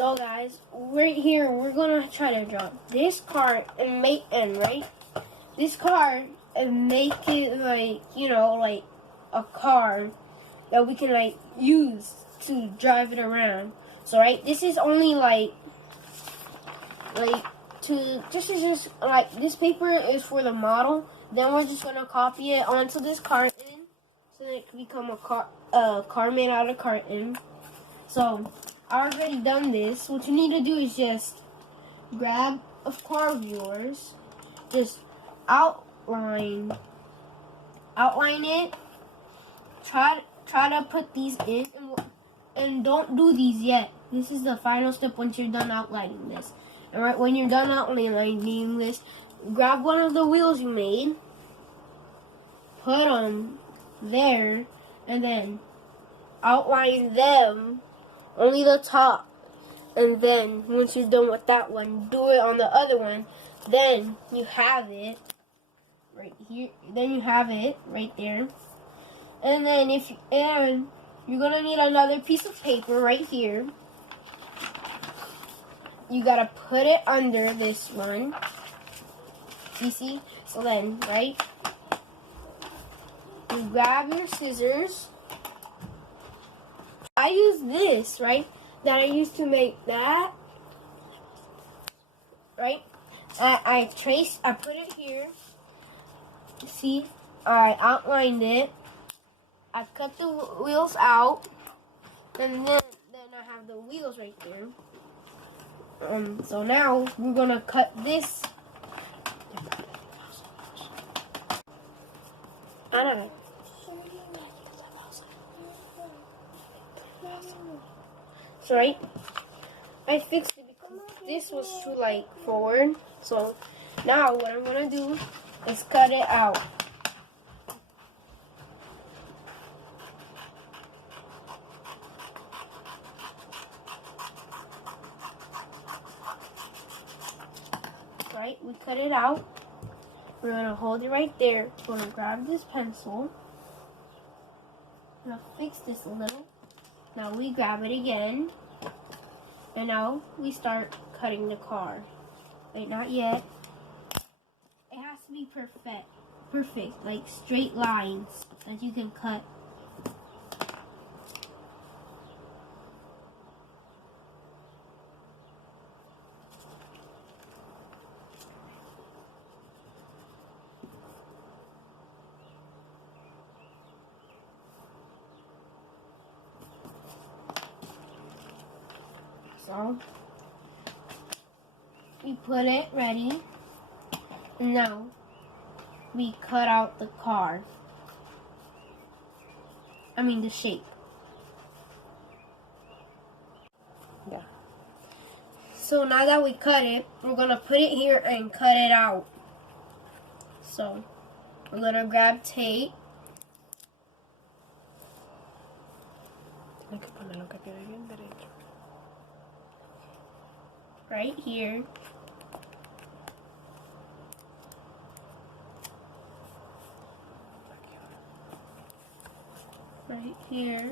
So guys, right here we're gonna try to draw this card and right this card and make it like, you know, like a car that we can like use to drive it around. So right, this is only this is just like this paper is for the model. Then we're just gonna copy it onto this carton so that it can become a car made out of carton. So I already done this. What you need to do is just grab a car of yours, just outline it. Try to put these in, and don't do these yet. This is the final step once you're done outlining this. All right, when you're done outlining this, grab one of the wheels you made, put them there, and then outline them, only the top. And then once you're done with that one, do it on the other one. Then you have it right here. Then you have it right there. And then you're gonna need another piece of paper right here. You gotta put it under this one. You see? So then, right? You grab your scissors. I use this, right? That I used to make that. Right? I put it here. See? I outlined it. I cut the wheels out. And then I have the wheels right there. So now we're gonna cut this. So right, I fixed it because this was too like forward. So now what I'm gonna do is cut it out. Right, we cut it out. We're gonna hold it right there. We're gonna grab this pencil. I'm gonna fix this a little. Now we grab it again. And now we start cutting the car. Wait, not yet. It has to be perfect, like straight lines that you can cut. So we put it ready. Now we cut out the car. I mean the shape. Yeah. So now that we cut it, we're gonna put it here and cut it out. So we're gonna grab tape. Right here. Right here.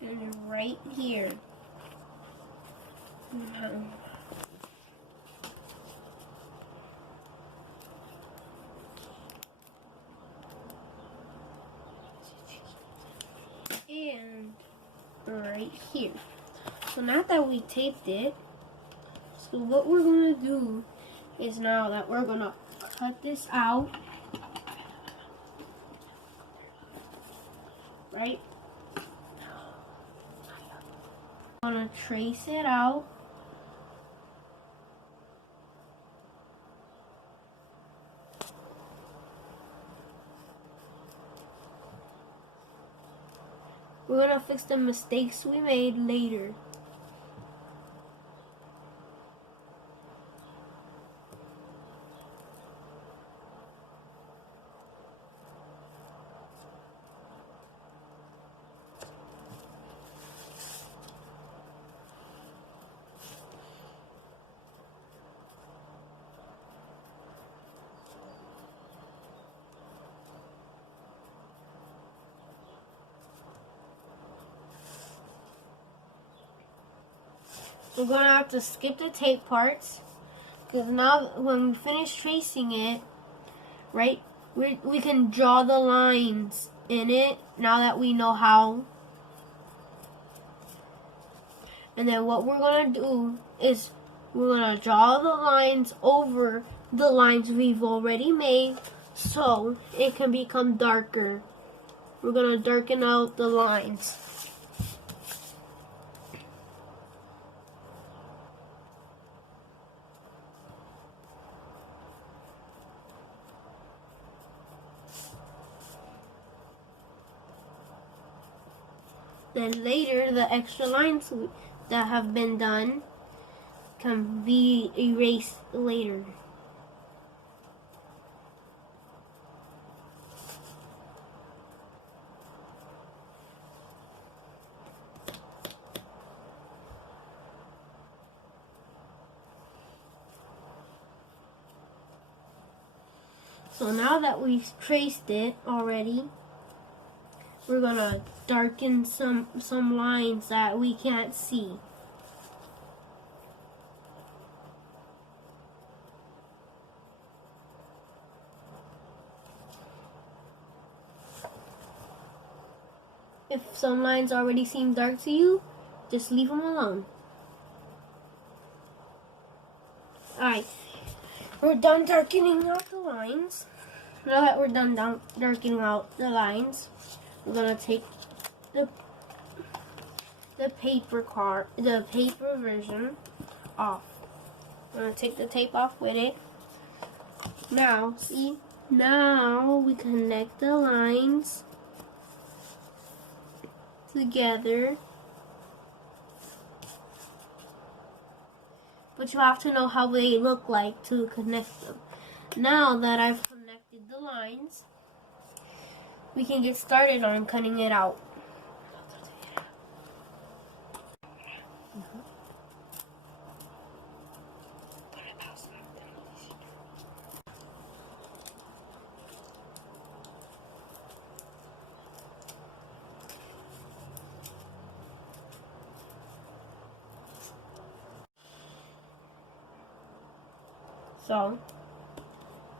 And right here. And right here. So now that we taped it, so what we're gonna do is now that we're gonna cut this out, right? I'm gonna trace it out. We're gonna fix the mistakes we made later. we're going to have to skip the tape parts, because now when we finish tracing it, right, we can draw the lines in it now that we know how. And then what we're going to do is we're going to draw the lines over the lines we've already made so it can become darker. We're going to darken out the lines. Then later, the extra lines that have been done can be erased later. So now that we've traced it already, we're gonna darken some lines that we can't see. If some lines already seem dark to you, just leave them alone. Alright, we're done darkening out the lines. Now that we're done darkening out the lines, we're gonna take the paper version off. I'm gonna take the tape off with it. Now, see? Now we connect the lines together. But you have to know how they look like to connect them. Now that I've connected the lines, we can get started on cutting it out. So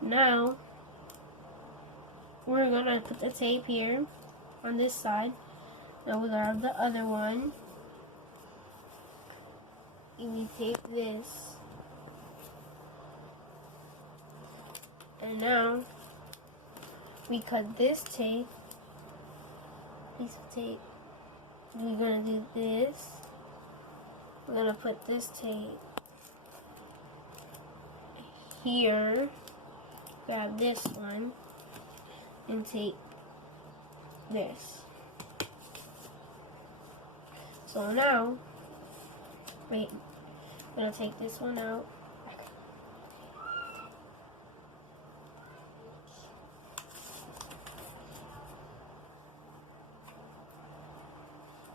now we're gonna put the tape here on this side. Now we'll grab the other one and we tape this. And now we cut this tape, piece of tape. We're gonna do this. We're gonna put this tape here, grab this one, and take this. So now, wait, I'm gonna take this one out.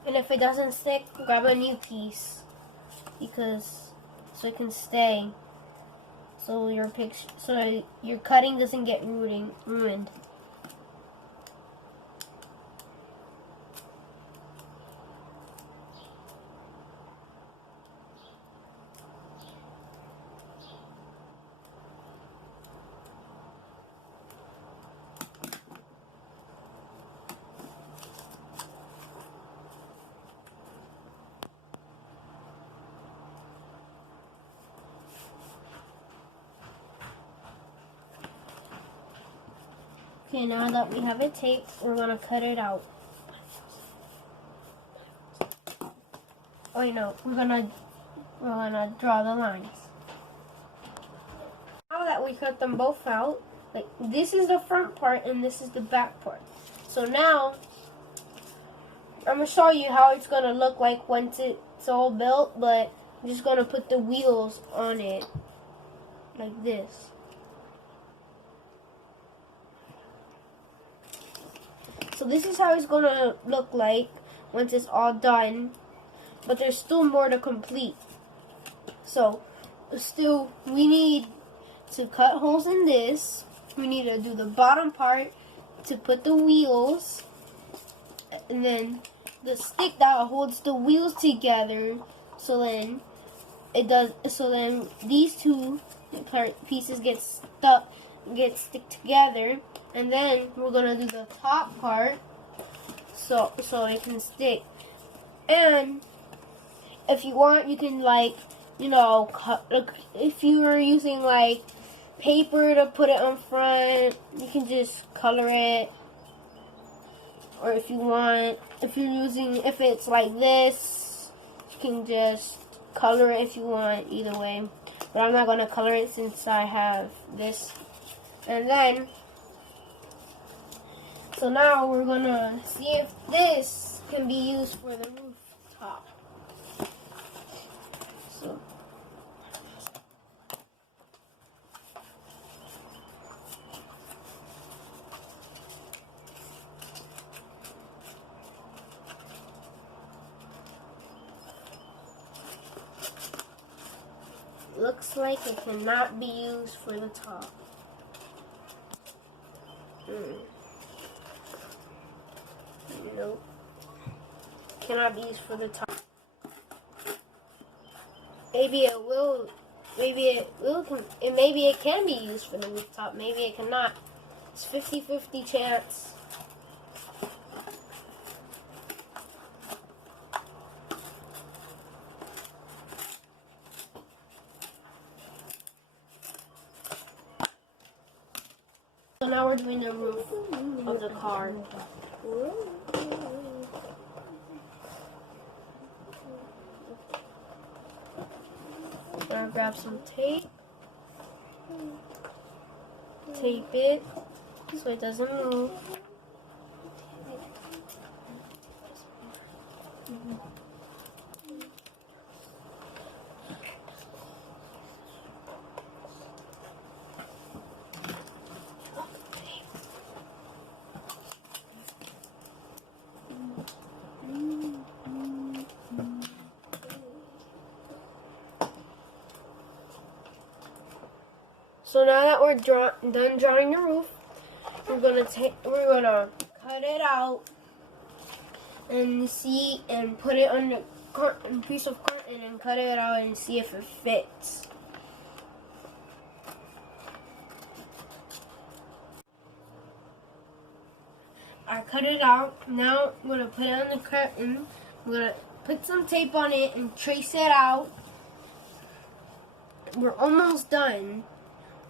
And if it doesn't stick, grab a new piece, so it can stay. So your cutting doesn't get ruined. Okay, now that we have it taped, we're gonna cut it out. Oh wait, no, we're gonna draw the lines. Now that we cut them both out, like this is the front part and this is the back part. So now I'm gonna show you how it's gonna look like once it's all built, but I'm just gonna put the wheels on it like this. So this is how it's gonna look like once it's all done, but there's still more to complete. So we need to cut holes in this. We need to do the bottom part to put the wheels, and then the stick that holds the wheels together. So then it does. So then these two pieces get stick together, and then we're gonna do the top part so it can stick. And if you want, you can, like, you know, if you were using like paper to put it on front, you can just color it. Or if you want, if it's like this, you can just color it if you want, either way. But I'm not gonna color it since I have this. And then, so now we're gonna see if this can be used for the rooftop. So, looks like it cannot be used for the top. Nope. Cannot be used for the top. Maybe it will. Maybe it can be used for the rooftop. Maybe it cannot. It's 50-50 chance. So now we're doing the roof of the car. Now grab some tape. Tape it so it doesn't move. So now that we're done drawing the roof, we're gonna cut it out and see, and put it on the piece of carton and cut it out and see if it fits. I cut it out. Now I'm gonna put it on the curtain. I'm gonna put some tape on it and trace it out. We're almost done.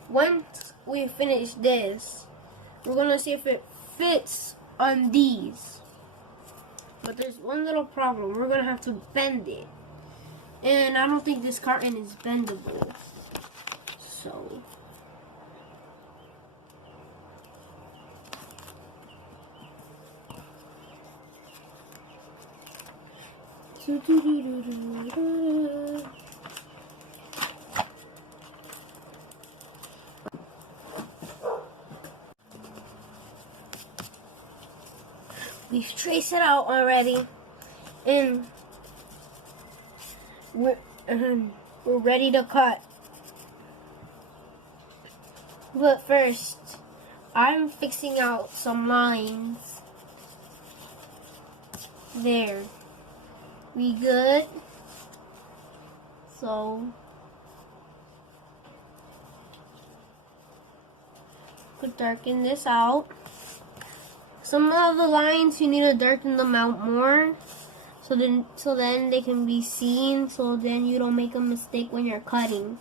Once we finish this, we're gonna see if it fits on these. But there's one little problem. We're gonna have to bend it. And I don't think this carton is bendable. So we've traced it out already, and we're ready to cut. But first, I'm fixing out some lines. There. We good? So could darken this out. Some of the lines you need to darken them out more, so then they can be seen, so then you don't make a mistake when you're cutting.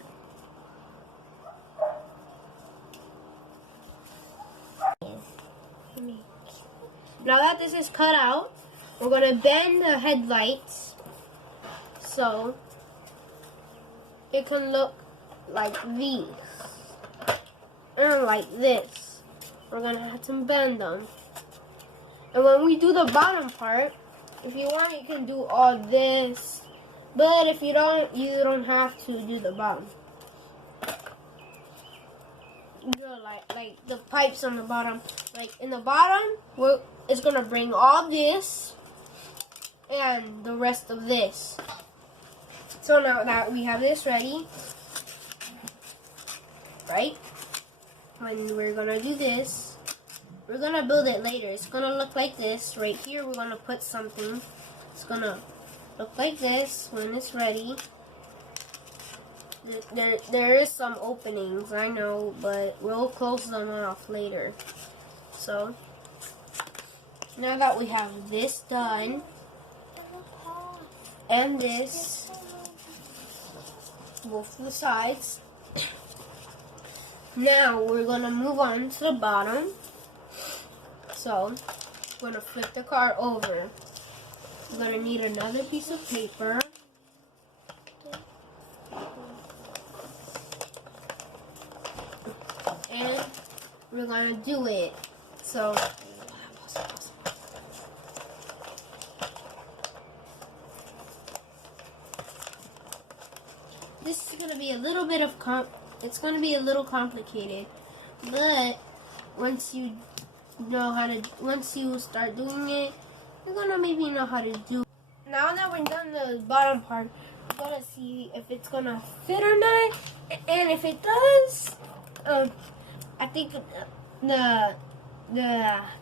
Now that this is cut out, we're gonna bend the headlights so it can look like these and like this. We're gonna have to bend them. And when we do the bottom part, if you want, you can do all this. But if you don't have to do the bottom. Like the pipes on the bottom. Like in the bottom, it's gonna bring all this and the rest of this. So now that we have this ready, right? When we're gonna do this, we're gonna build it later. It's gonna look like this. Right here, we're gonna put something. It's gonna look like this when it's ready. there is some openings, I know, but we'll close them off later. So now that we have this done and this, both the sides, now we're gonna move on to the bottom. So we're gonna flip the card over. We're gonna need another piece of paper. And we're gonna do it. So this is gonna be a little bit of it's gonna be a little complicated, but once you start doing it, you're gonna maybe know how to do it. Now that we're done the bottom part, we're gonna see if it's gonna fit or not, and if it does, I think the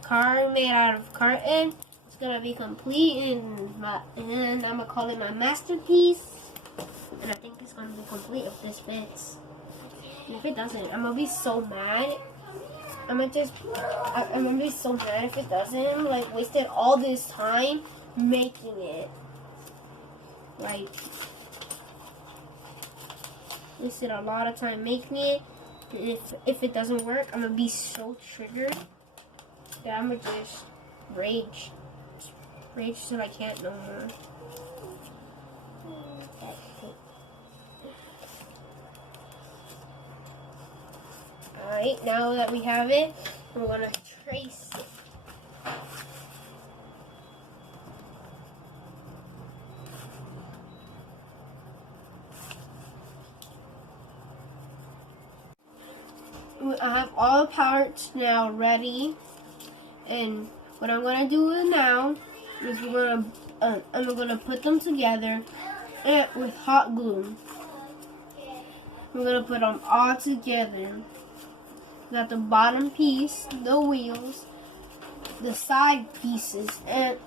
car made out of carton is gonna be complete, and I'm gonna call it my masterpiece. And I think it's gonna be complete if this fits. And if it doesn't, I'm gonna be so mad. I'm gonna be so mad if it doesn't. Like, wasted all this time making it. Like, wasted a lot of time making it. And if it doesn't work, I'm gonna be so triggered that I'm gonna just rage till I can't no more. Alright, now that we have it, we're gonna trace it. I have all the parts now ready, and what I'm gonna do now is I'm gonna put them together with hot glue. We're gonna put them all together. We got the bottom piece, the wheels, the side pieces, and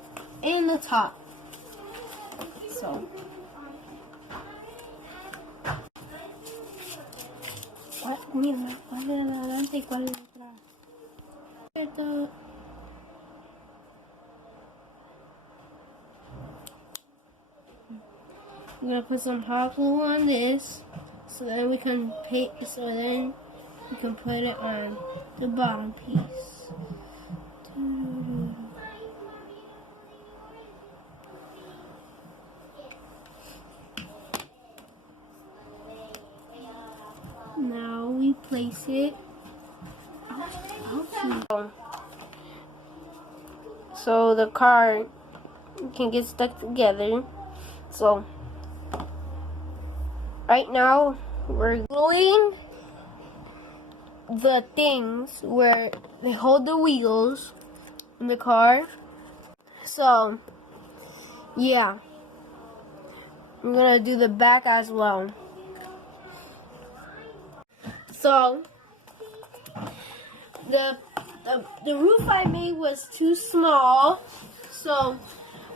the top. So mira, ¿cuál es el adelante y cuál es el atrás? I'm gonna put some hot glue on this, so then we can put it on the bottom piece. Now we place it. So the card can get stuck together. So right now we're gluing the things where they hold the wheels in the car. So yeah, we're gonna do the back as well. So the roof I made was too small, so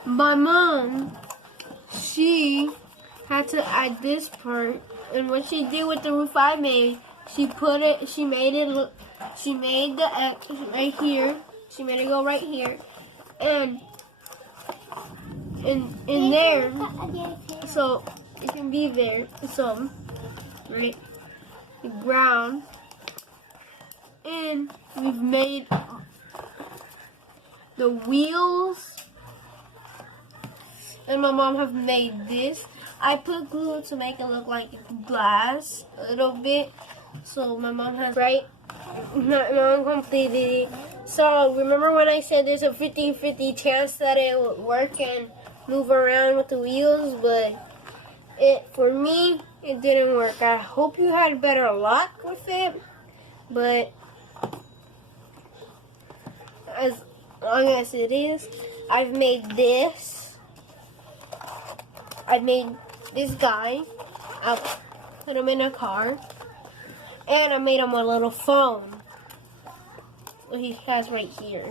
my mom, she had to add this part, and what she did with the roof I made, she made the X right here, she made it go right here, and in there, so it can be there, so right, the ground, and we've made the wheels, and my mom have made this. I put glue to make it look like glass a little bit, so my mom has my mom completed it. So remember when I said there's a 50-50 chance that it would work and move around with the wheels, but for me it didn't work. I hope you had better luck with it, but as long as it is, I've made this. I've made this guy. I'll put him in a car. And I made him a little phone. What he has right here.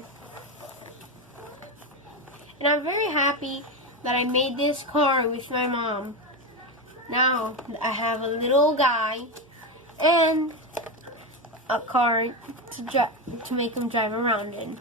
And I'm very happy that I made this car with my mom. Now I have a little guy and a car to make him drive around in.